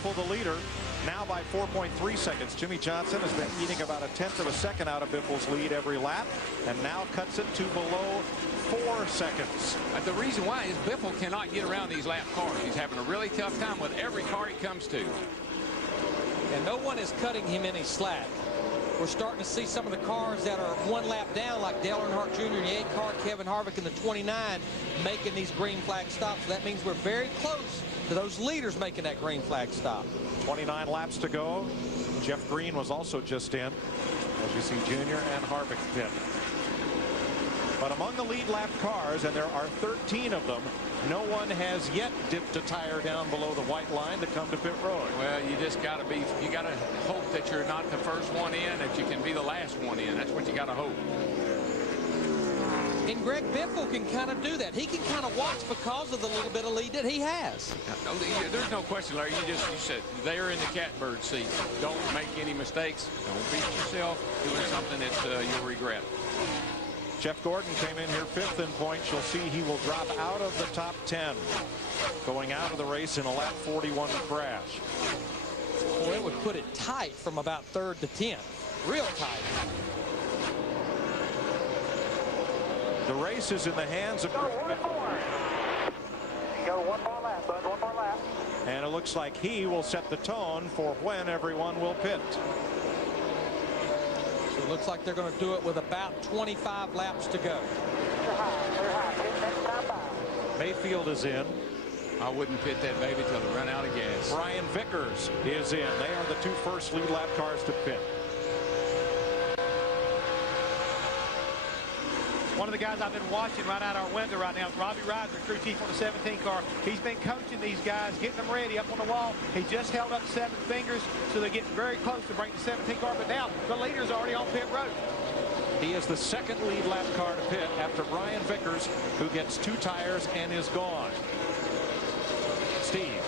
Biffle, the leader, now by 4.3 seconds. Jimmy Johnson has been eating about 1/10 of a second out of Biffle's lead every lap, and now cuts it to below 4 seconds. The reason why is Biffle cannot get around these lap cars. He's having a really tough time with every car he comes to. And no one is cutting him any slack. We're starting to see some of the cars that are 1 lap down, like Dale Earnhardt Jr. in the 8 car, Kevin Harvick in the 29, making these green flag stops. So that means we're very close to those leaders making that green flag stop. 29 laps to go. Jeff Green was also just in, as you see Junior and Harvick pit. But among the lead lap cars, and there are 13 of them, no one has yet dipped a tire down below the white line to come to pit road. Well, you just got to be, you got to hope that you're not the first one in, that you can be the last one in. That's what you got to hope. And Greg Biffle can kind of do that. He can kind of watch because of the little bit of lead that he has. There's no question, Larry. You said they're in the catbird seat. Don't make any mistakes. Don't beat yourself doing something that you'll regret. Jeff Gordon came in here 5th in points. You'll see he will drop out of the top 10 going out of the race in a lap 41 crash. Well, it would put it tight from about 3rd to 10th. Real tight. The race is in the hands of... Go one more. You go one more lap, bud. One more lap. And it looks like he will set the tone for when everyone will pit. So it looks like they're going to do it with about 25 laps to go. Mayfield is in. I wouldn't pit that baby till they run out of gas. Brian Vickers is in. They are the 2 first lead lap cars to pit. One of the guys I've been watching right out our window right now is Robbie Riser, crew chief on the 17 car. He's been coaching these guys, getting them ready up on the wall. He just held up 7 fingers, so they're getting very close to break the 17 car. But now the leader's already on pit road. He is the 2nd lead lap car to pit after Brian Vickers, who gets 2 tires and is gone. Steve.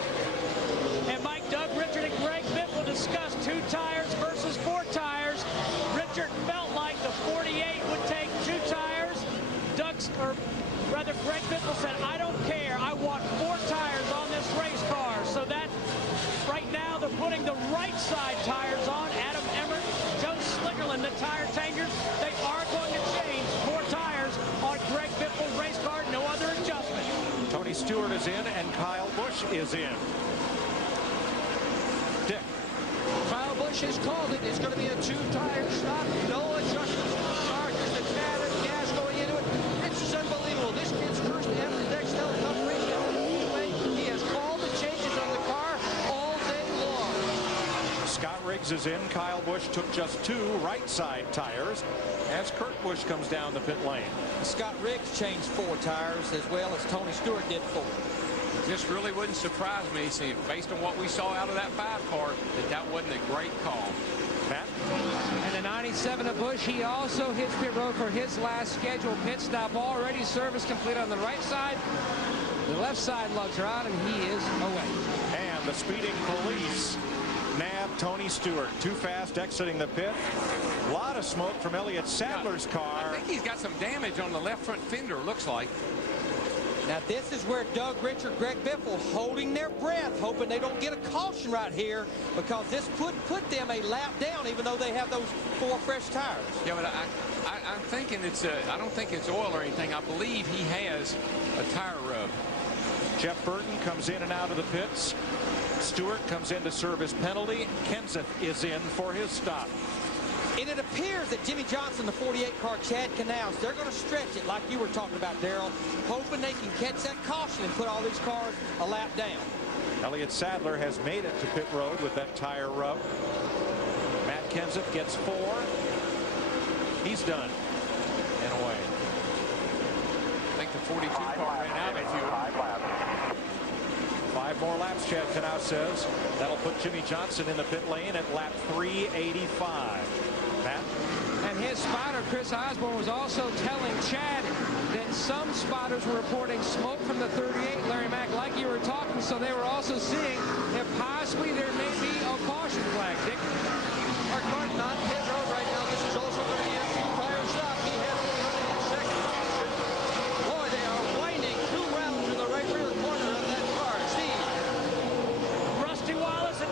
And Mike, Doug, Richard, and Greg Biffle discussed 2 tires versus 4 tires. Richard felt like the 48 would take 2 tires. Greg Biffle said, I don't care. I want 4 tires on this race car. So that right now they're putting the right side tires on. Adam Emmert, Joe Slickerland, the tire changers. They are going to change 4 tires on Greg Biffle's race car. No other adjustment. Tony Stewart is in and Kyle Busch is in. Dick. Kyle Busch has called it. It's going to be a 2-tire stop. No adjustments to the car. Just a tad of gas going into it. This is unbelievable. This kid's first ever Dextel Cup race. Anyway, he has called the changes on the car all day long. Scott Riggs is in. Kyle Busch took just 2 right side tires as Kurt Busch comes down the pit lane. Scott Riggs changed 4 tires as well as Tony Stewart did 4. Just really wouldn't surprise me, based on what we saw out of that 5 car, that wasn't a great call. Matt? And the 97 of Busch, he also hits pit road for his last scheduled pit stop. Already service complete on the right side. The left side lugs are on, and he is away. And the speeding police nabbed Tony Stewart. Too fast exiting the pit. A lot of smoke from Elliott Sadler's car. I think he's got some damage on the left front fender, looks like. Now this is where Doug, Richard, Greg Biffle holding their breath, hoping they don't get a caution right here, because this could put them a lap down, even though they have those 4 fresh tires. Yeah, but I'm thinking it's I don't think it's oil or anything. I believe he has a tire rub. Jeff Burton comes in and out of the pits. Stewart comes in to serve his penalty. Kenseth is in for his stop. And it appears that Jimmy Johnson, the 48 car, Chad Canals, they're going to stretch it like you were talking about, Darrell, hoping they can catch that caution and put all these cars a lap down. Elliott Sadler has made it to pit road with that tire rub. Matt Kenseth gets 4. He's done and away. I think the 42 car ran out of fuel. 5 more laps, Chad Canal says. That'll put Jimmy Johnson in the pit lane at lap 385. Matt? And his spotter, Chris Osborne, was also telling Chad that some spotters were reporting smoke from the 38, Larry Mack, like you were talking, so they were also seeing if possibly there may be a caution flag. Dick? Mark Martin on pit road right now. This is also going to be a 2-tire stop. He has to run in second position. Boy, they are winding 2 rounds in the right rear corner of that car. Steve. Rusty Wallace and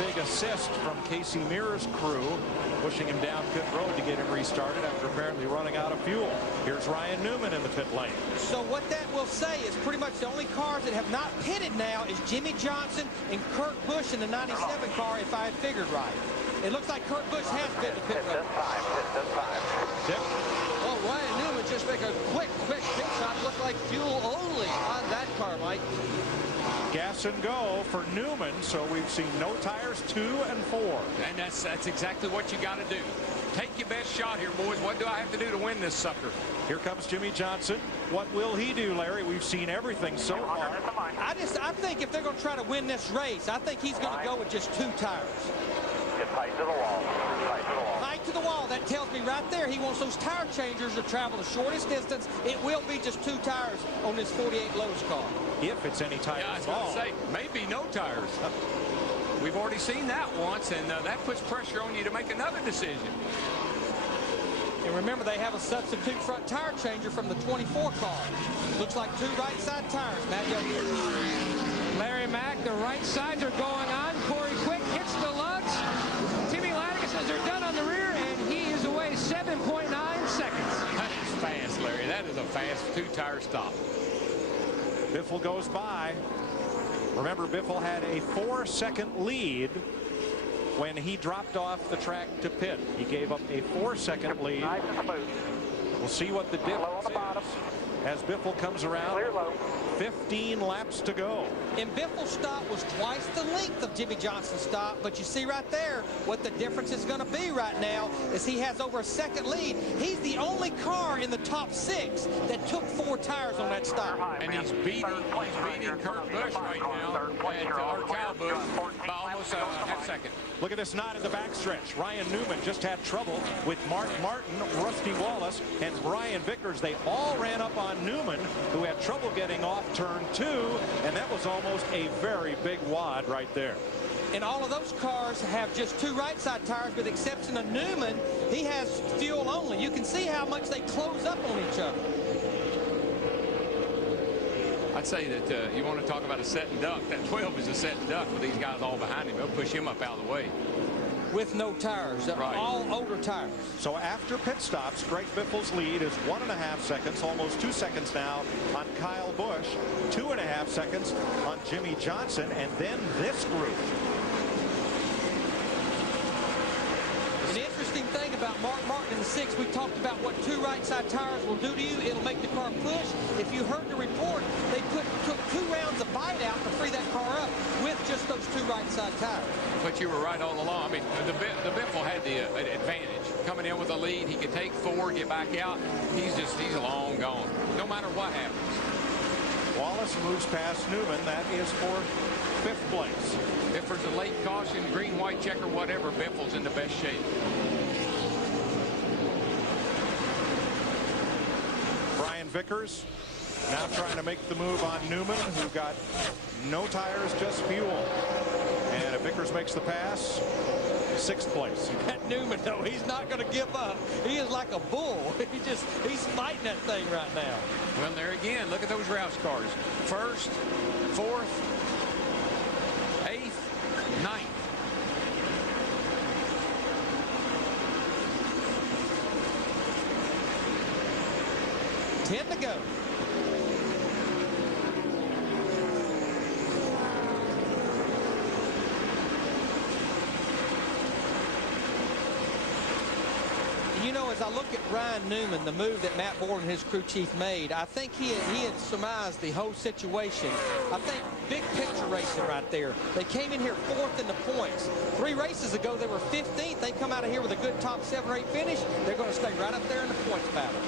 big assist from Casey Mears' crew, pushing him down pit road to get him restarted after apparently running out of fuel. Here's Ryan Newman in the pit lane. So what that will say is pretty much the only cars that have not pitted now is Jimmy Johnson and Kurt Busch in the 97 car, if I had figured right. It looks like Kurt Busch has been to pit road. Well, Ryan Newman just make a quick pit stop. Looked like fuel only on that car, Mike. Gas and go for Newman, so we've seen no tires 2 and 4. And that's exactly what you got to do. Take your best shot here, boys. What do I have to do to win this sucker? Here comes Jimmy Johnson. What will he do, Larry? We've seen everything so far. I think if they're going to try to win this race, I think he's going to go with just 2 tires. Get tight to the wall. Tight to the wall. Tight to the wall. That tells me right there he wants those tire changers to travel the shortest distance. It will be just 2 tires on this 48 Lowe's car. If it's any tires Yeah, I was at going all. to say, maybe no tires. We've already seen that once, and that puts pressure on you to make another decision. And remember, they have a substitute front tire changer from the 24 car. Looks like 2 right side tires. Matt Young. Larry Mack, the right sides are going on. Corey Quick hits the lugs. Timmy Latimer says they're done on the rear, and he is away 7.9 seconds. That is fast, Larry. That is a fast 2-tire stop. Biffle goes by. Remember, Biffle had a 4-second lead when he dropped off the track to pit. He gave up a 4-second lead. Nice and smooth. We'll see what the Low on difference the bottom. is as Biffle comes around. Clear low. 15 laps to go. And Biffle's stop was twice the length of Jimmy Johnson's stop, but you see right there what the difference is going to be right now is he has over a second lead. He's the only car in the top 6 that took 4 tires on that stop. And he's beating Kurt Busch right now, or Kyle Busch, by almost a half-second. Look at this knot in the backstretch. Ryan Newman just had trouble with Mark Martin, Rusty Wallace, and Brian Vickers. They all ran up on Newman, who had trouble getting off turn 2, and that was almost a very big wad right there. And all of those cars have just 2 right side tires, with the exception of Newman. He has fuel only. You can see how much they close up on each other. I'd say that you want to talk about a set and duck. That 12 is a set and duck with these guys all behind him. They'll push him up out of the way. With no tires, Right. all older tires. So after pit stops, Greg Biffle's lead is 1.5 seconds, almost 2 seconds now on Kyle Busch, 2.5 seconds on Jimmy Johnson, and then this group. An interesting thing about Mark Martin in the 6, we talked about what 2 right side tires will do to you. It'll make the car push. If you heard the report, they took 2 rounds of bite out to free that car up with just those 2 right side tires. But you were right all along. I mean, the Biffle had the advantage. Coming in with a lead, he could take 4, get back out. He's long gone, no matter what happens. Wallace moves past Newman. That is for 5th place. If there's a late caution, green, white checker, whatever, Biffle's in the best shape. Brian Vickers now trying to make the move on Newman, who got no tires, just fuel. And if Vickers makes the pass, 6th place. That Newman, though, he's not going to give up. He is like a bull. He's fighting that thing right now. Well, there again, look at those Roush cars. 1st, 4th, 8th, 9th. To go. You know, as I look at Ryan Newman, the move that Matt Borland and his crew chief made, I think he had surmised the whole situation. I think big picture racing right there. They came in here 4th in the points. 3 races ago, they were 15th. They come out of here with a good top 7 or 8 finish. They're going to stay right up there in the points battle.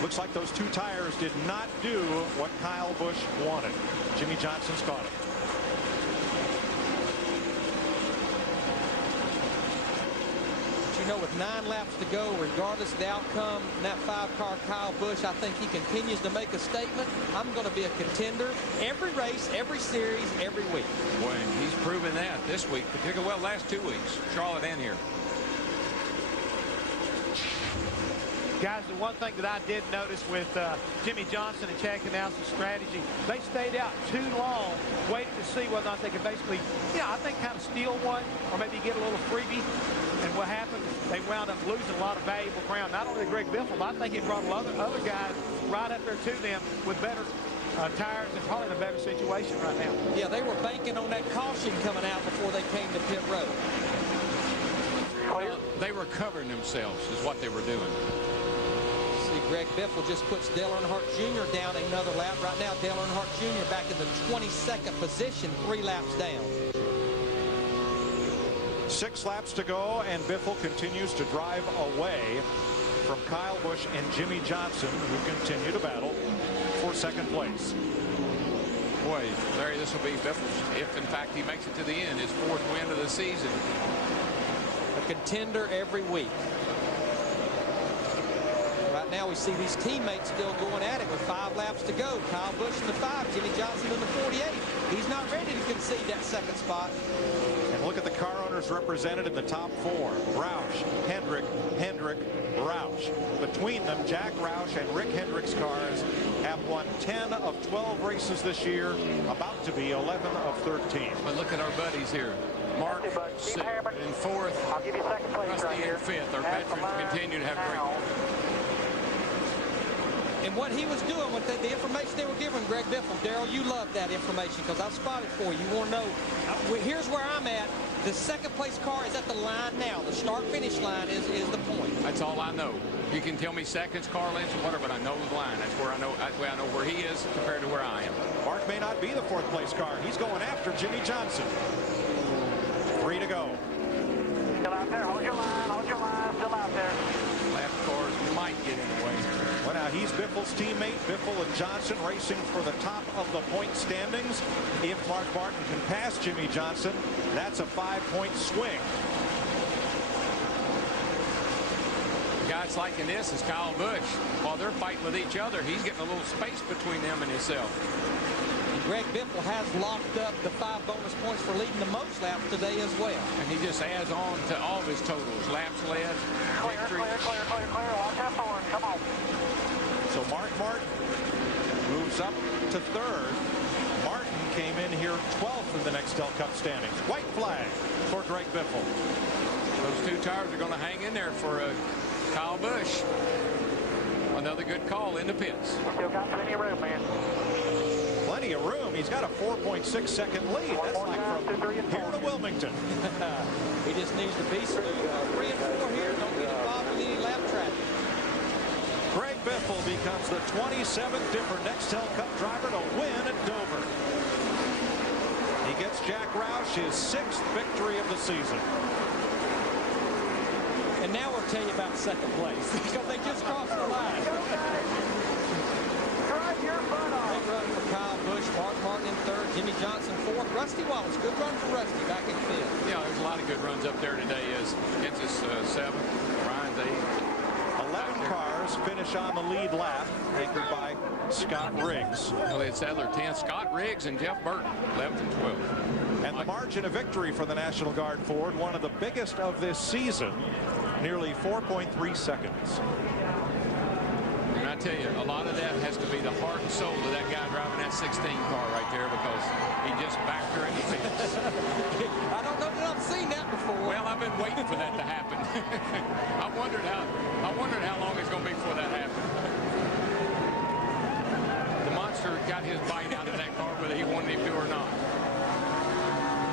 Looks like those 2 tires did not do what Kyle Busch wanted. Jimmy Johnson's caught it. You know, with 9 laps to go, regardless of the outcome, in that 5-car Kyle Busch, I think he continues to make a statement. I'm going to be a contender every race, every series, every week. Boy, he's proven that this week, particularly, well, last 2 weeks, Charlotte and here. Guys, the one thing that I did notice with Jimmy Johnson and Chad Canals' strategy, they stayed out too long, waiting to see whether or not they could basically, I think kind of steal one or maybe get a little freebie. And what happened, they wound up losing a lot of valuable ground. Not only Greg Biffle, but I think it brought other guys right up there to them with better tires and probably in a better situation right now. Yeah, they were banking on that caution coming out before they came to pit road. Clear. They were covering themselves is what they were doing. See, Greg Biffle just puts Dale Earnhardt Jr. down another lap. Right now, Dale Earnhardt Jr. back in the 22nd position, 3 laps down. 6 laps to go, and Biffle continues to drive away from Kyle Busch and Jimmy Johnson, who continue to battle for second place. Boy, Larry, this will be Biffle's, if in fact he makes it to the end, his 4th win of the season. A contender every week. Right now we see these teammates still going at it with 5 laps to go. Kyle Busch in the 5, Jimmy Johnson in the 48. He's not ready to concede that second spot. And look at the car owners represented in the top 4. Roush, Hendrick, Roush. Between them, Jack Roush and Rick Hendrick's cars have won 10 of 12 races this year, about to be 11 of 13. But look at our buddies here. Mark in 4th, I'll give you second place Rusty right here. in 5th. Our veterans continue to have great. And what he was doing with the information they were giving Greg Biffle, Darrell, you love that information because I've spotted for you. You want to know, here's where I'm at. The second place car is at the line now. The start-finish line is the point. That's all I know. You can tell me seconds, car lengths, or whatever, but I know the line. That's where I know. That's where I know where he is compared to where I am. Mark may not be the 4th place car. He's going after Jimmy Johnson. 3 to go. Still out there. Hold your line. Still out there. Lap cars might get in the way. Well, now he's Biffle's teammate. Biffle and Johnson racing for the top of the point standings. If Mark Martin can pass Jimmy Johnson, that's a 5-point swing. Guys liking this is Kyle Busch. While they're fighting with each other, he's getting a little space between them and himself. And Greg Biffle has locked up the 5 bonus points for leading the most laps today as well. And he just adds on to all of his totals. Laps led, victory. Clear. Watch that forward. Come on. So Mark Martin moves up to 3rd. Martin came in here 12th in the Nextel Cup standings. White flag for Greg Biffle. Those 2 tires are going to hang in there for Kyle Busch. Another good call in the pits. Still got plenty of room, man. Plenty of room. He's got a 4.6-second lead. That's like from here to Wilmington. He just needs to be smooth. 3 and 4 here. Don't get involved in any lap traffic. Greg Biffle becomes the 27th different Nextel Cup driver to win at Dover. He gets Jack Roush his 6th victory of the season. And now we'll tell you about second place because they just crossed the line. Drive your butt off. Big run for Kyle Busch, Mark Martin in 3rd, Jimmy Johnson 4th, Rusty Wallace. Good run for Rusty back in 5th. Yeah, there's a lot of good runs up there today. Kansas 7th, Ryan's 8th. 11 cars finish on the lead lap, anchored by Scott Riggs. Elliott Sadler 10th, Scott Riggs and Jeff Burton 11th and 12th. And the margin of victory for the National Guard Ford, one of the biggest of this season, nearly 4.3 seconds. And I tell you, a lot of that has to be the heart and soul of that guy driving that 16 car right there because he just backed her in the fence. I don't know that I've seen that before. Well, I've been waiting for that to happen. I wondered how long it's going to be before that happened. The monster got his bite out of that car whether he wanted him to or not.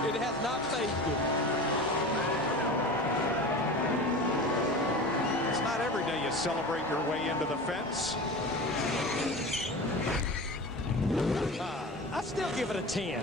It has not fazed him. It's not every day you celebrate your way into the fence. I still give it a 10.